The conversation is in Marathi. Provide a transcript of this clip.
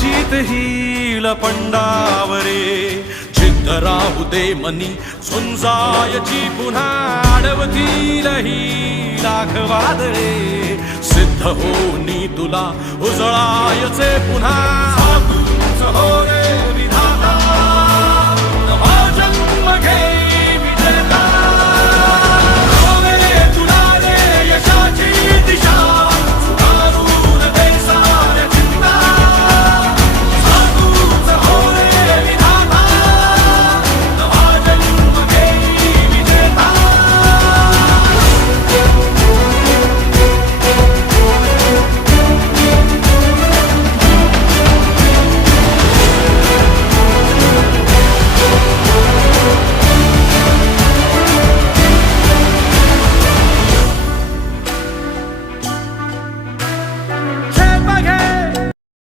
जीत हिल पंडावरे जिद्द राहू दे मनी झुंजायची पुन्हा अडवतील ही लाख वादळे सिद्ध होनी तुला उजळायचे पुन्हा